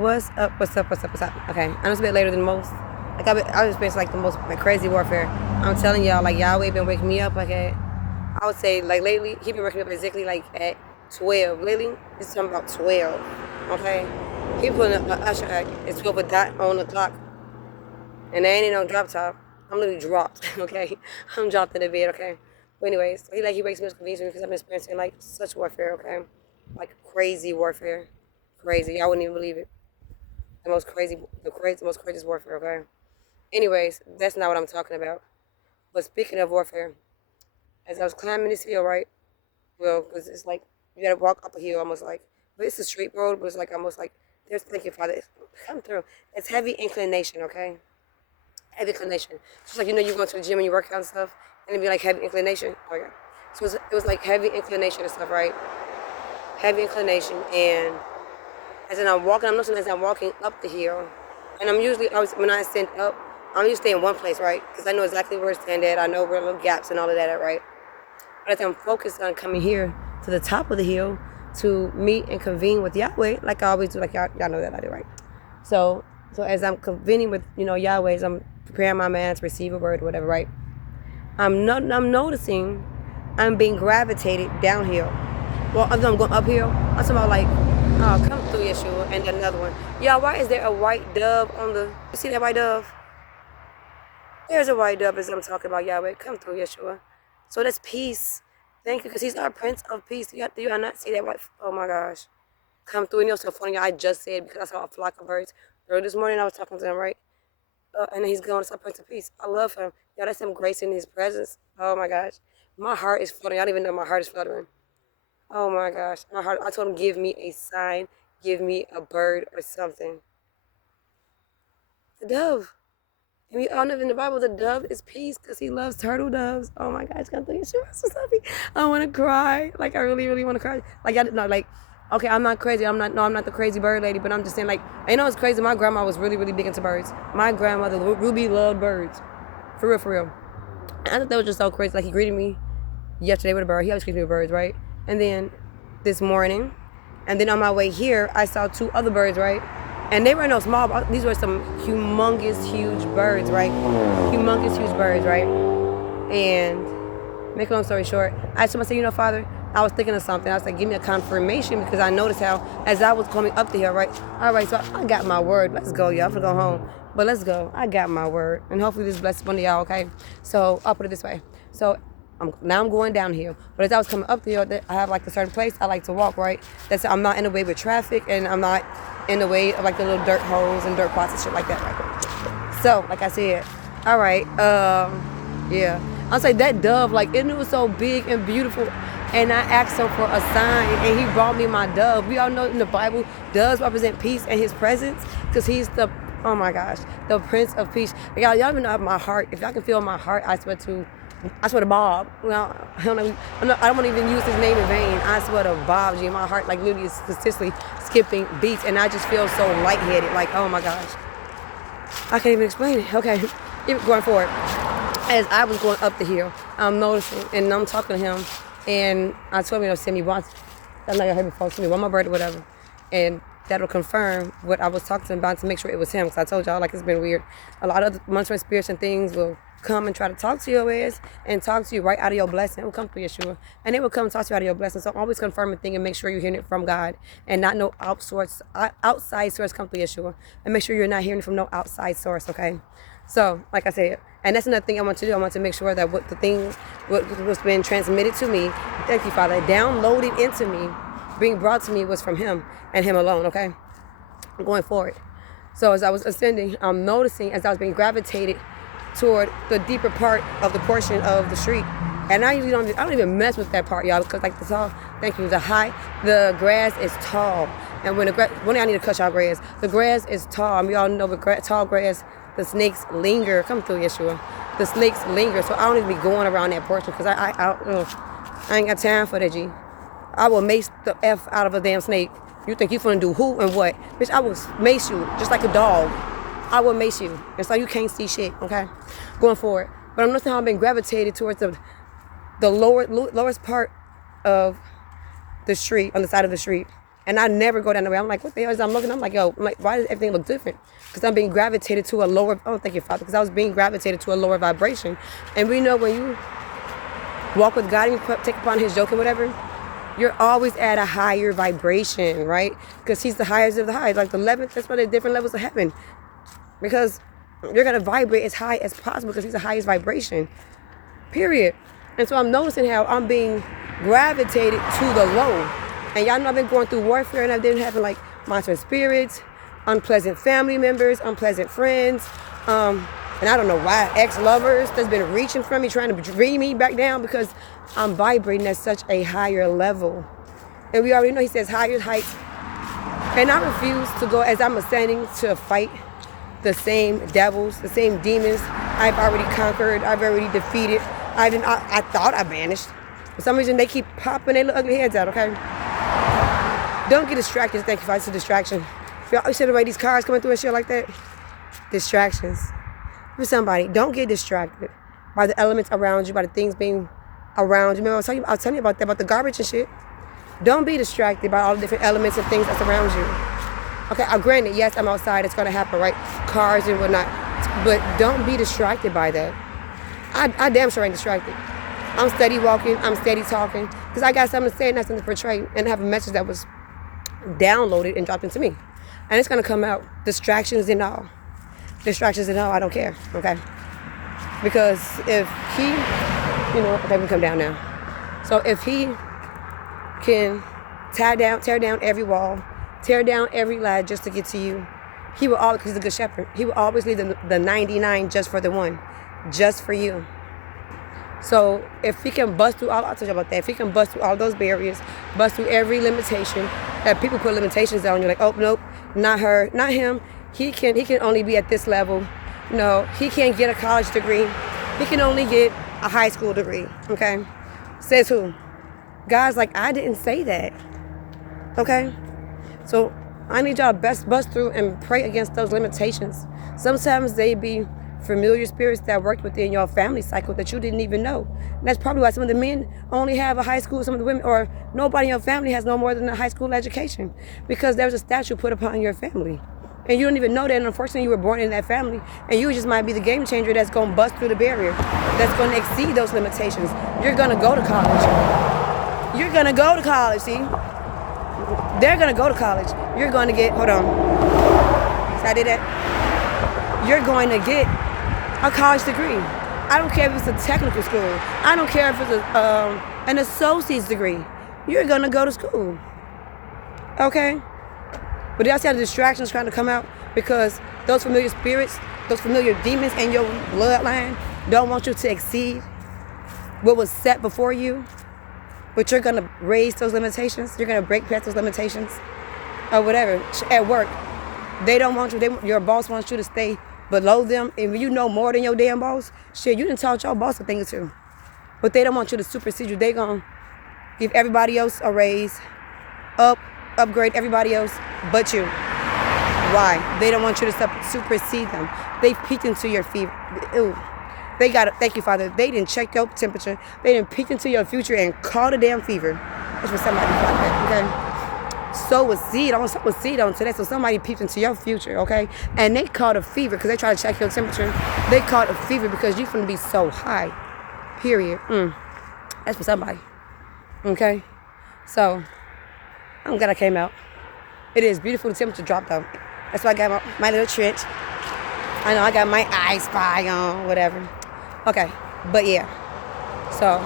What's up? What's up? What's up? What's up? Okay, I know it's a bit later than most. Like I was experiencing like the most like crazy warfare. I'm telling y'all, like Yahweh been waking me up. Like I would say like lately, he been waking me up exactly like at 12. Lately, it's talking about 12. Okay, he putting up a usher at it's 12 a dot on the clock, and there ain't no drop top. I'm literally dropped. Okay, I'm dropped in the bed. Okay, but anyways, he wakes me up convenience because I'm experiencing like such warfare. Okay, like crazy warfare, crazy. Y'all wouldn't even believe it. The most craziest warfare. Okay. Anyways, that's not what I'm talking about. But speaking of warfare, as I was climbing this hill, right? Well, because it's like you gotta walk up a hill, almost like, but it's a straight road, but it's like almost like there's thank you, Father. It's come through. It's heavy inclination, okay? Heavy inclination. Just like you go to the gym and you work out and stuff, and it'd be like heavy inclination. Okay. So it was like heavy inclination and stuff, right? Heavy inclination, and as in I'm walking, I'm noticing as I'm walking up the hill, and when I stand up, I'm usually stay in one place, right? Because I know exactly where I stand at. I know where little gaps and all of that at, right? But as I'm focused on coming here to the top of the hill to meet and convene with Yahweh, like I always do, like y'all know that I do, right? So as I'm convening with Yahweh, as I'm preparing my man to receive a word or whatever, right? I'm noticing I'm being gravitated downhill. Well, I'm going uphill. I'm talking about like, oh, come through Yeshua, and then another one. Y'all, why is there a white dove on the? You see that white dove? There's a white dove as I'm talking about Yahweh. Come through Yeshua. So that's peace. Thank you, because he's our Prince of Peace. Do you not see that white? Oh my gosh. Come through. And it was so funny. I just said because I saw a flock of birds. Early this morning I was talking to them, right? And he's going to Prince of Peace. I love him. Y'all, that's him gracing his presence. Oh my gosh. My heart is fluttering. I don't even know my heart is fluttering. Oh my gosh. My heart. I told him, give me a sign. Give me a bird or something. The dove. And we all know in the Bible the dove is peace because he loves turtle doves. Oh my gosh, God, thank you so happy. I want to cry. Like, I really, really want to cry. Like, I didn't know, like, okay, I'm not crazy. I'm not the crazy bird lady, but I'm just saying, like, it's crazy. My grandma was really, really big into birds. My grandmother, Ruby, loved birds. For real, for real. And I thought that was just so crazy. Like, he greeted me yesterday with a bird. He always greets me with birds, right? And then this morning, and then on my way here, I saw two other birds, right? And they were no small, these were some humongous, huge birds, right? Humongous, huge birds, right? And make a long story short, I told myself, Father, I was thinking of something. I was like, give me a confirmation because I noticed how, as I was coming up the hill, right? All right, so I got my word. Let's go, y'all. I'm gonna go home. But let's go. I got my word. And hopefully this blesses one of y'all, okay? So I'll put it this way. So now I'm going downhill. But as I was coming up the hill, I have like a certain place I like to walk, right? I'm not in the way with traffic and I'm not in the way of like the little dirt holes and dirt plots and shit like that, right? So, like I said, all right, yeah. I'll say that dove, like, it was so big and beautiful, and I asked him for a sign, and he brought me my dove. We all know in the Bible, doves represent peace and his presence, because he's oh my gosh, the Prince of Peace. Y'all even know my heart. If y'all can feel my heart, I swear to Bob. Well, I don't want to even use his name in vain. I swear to Bob, G, my heart like literally is consistently skipping beats, and I just feel so lightheaded. Like, oh my gosh, I can't even explain it. Okay, going forward, as I was going up the hill, I'm noticing, and I'm talking to him, and I told him to send me once. I'm not gonna hear before. Send me one more bird or whatever, and that'll confirm what I was talking to him about to make sure it was him. Because I told y'all, like, it's been weird. A lot of monitoring spirits and things will come and try to talk to your ass and talk to you right out of your blessing. It will come through Yeshua. And they will come and talk to you out of your blessing. So always confirm a thing and make sure you're hearing it from God and not no outside source come through Yeshua. And make sure you're not hearing it from no outside source, okay? So, like I said, and that's another thing I want to do. I want to make sure that what was being transmitted to me, thank you, Father, downloaded into me, being brought to me was from him and him alone, okay? Going forward. So as I was ascending, I'm noticing as I was being gravitated toward the deeper part of the portion of the street. And I don't even mess with that part, y'all, because like the grass is tall. And one day I need to cut y'all grass. The grass is tall. And we all know with tall grass, the snakes linger. Come through, Yeshua. The snakes linger. So I don't even be going around that portion because I ain't got time for that, G. I will mace the F out of a damn snake. You think you finna do who and what? Bitch, I will mace you just like a dog. I will mace you. And so you can't see shit, okay? Going forward. But I'm noticing how I've been gravitated towards the lowest part of the street, on the side of the street. And I never go down the way. I'm like, what the hell is I'm looking? I'm like, yo, I'm like, why does everything look different? Because I'm being gravitated to a lower, oh, thank you, Father, because I was being gravitated to a lower vibration. And we know when you walk with God and you take upon his yoke and whatever, you're always at a higher vibration, right? Because he's the highest of the high. Like the 11th, that's why there's different levels of heaven. Because you're going to vibrate as high as possible because he's the highest vibration, period. And so I'm noticing how I'm being gravitated to the low. And y'all know I've been going through warfare and I've been having like monster spirits, unpleasant family members, unpleasant friends, and I don't know why, ex-lovers that's been reaching for me, trying to bring me back down because I'm vibrating at such a higher level. And we already know he says higher heights. And I refuse to go as I'm ascending to fight the same devils, the same demons I've already conquered, I've already defeated. I thought I banished. For some reason, they keep popping their ugly heads out, okay? Don't get distracted. Thank you, Father. It's a distraction. Y'all see the way these cars coming through and shit like that? Distractions. For somebody, don't get distracted by the elements around you, by the things being around you. Remember, I was telling you about that, about the garbage and shit. Don't be distracted by all the different elements and things that's around you. Okay, granted, yes, I'm outside. It's going to happen, right? Cars and whatnot. But don't be distracted by that. I damn sure ain't distracted. I'm steady walking. I'm steady talking. Because I got something to say and that's something to portray and have a message that was downloaded and dropped into me. And it's going to come out. Distractions and all. Distractions and all. I don't care. Okay? Because if he, okay, we come down now. So if he can tear down every wall, tear down every lie just to get to you, he will always, because he's a good shepherd, he will always leave the 99 just for the one, just for you. So if he can bust through all, I'll tell you about that, if he can bust through all those barriers, bust through every limitation, that people put limitations on, you're like, oh, nope, not her, not him, he can only be at this level. No, he can't get a college degree. He can only get a high school degree, okay? Says who? God's like, I didn't say that, okay? So I need y'all to bust through and pray against those limitations. Sometimes they be familiar spirits that worked within your family cycle that you didn't even know. And that's probably why some of the men only have a high school, some of the women, or nobody in your family has no more than a high school education. Because there's a statue put upon your family. And you don't even know that, and unfortunately you were born in that family, and you just might be the game changer that's going to bust through the barrier, that's going to exceed those limitations. You're going to go to college. You're going to go to college, see? They're going to go to college. You're going to get, hold on. See I did that? You're going to get a college degree. I don't care if it's a technical school. I don't care if it's an associate's degree. You're going to go to school. Okay? But y'all see how the distractions trying to come out? Because those familiar spirits, those familiar demons in your bloodline don't want you to exceed what was set before you. But you're going to raise those limitations. You're going to break past those limitations. Or whatever. At work, they don't want you. Your boss wants you to stay below them. And when you know more than your damn boss, shit, you done taught your boss a thing or two. But they don't want you to supersede you. They going to give everybody else a raise, upgrade everybody else but you. Why? They don't want you to supersede them. They've peeked into your fever. Ew. They got it. Thank you, Father. They didn't check your temperature. They didn't peek into your future and call the damn fever. That's what somebody like that, okay? Sow a seed on today. So somebody peeped into your future, okay? And they caught a fever because they try to check your temperature. They caught a fever because you're going to be so high. Period. That's for somebody. Okay? So, I'm glad I came out. It is beautiful. The temperature dropped though. That's why I got my little trench. I got my eye spy on, whatever. Okay, but yeah. So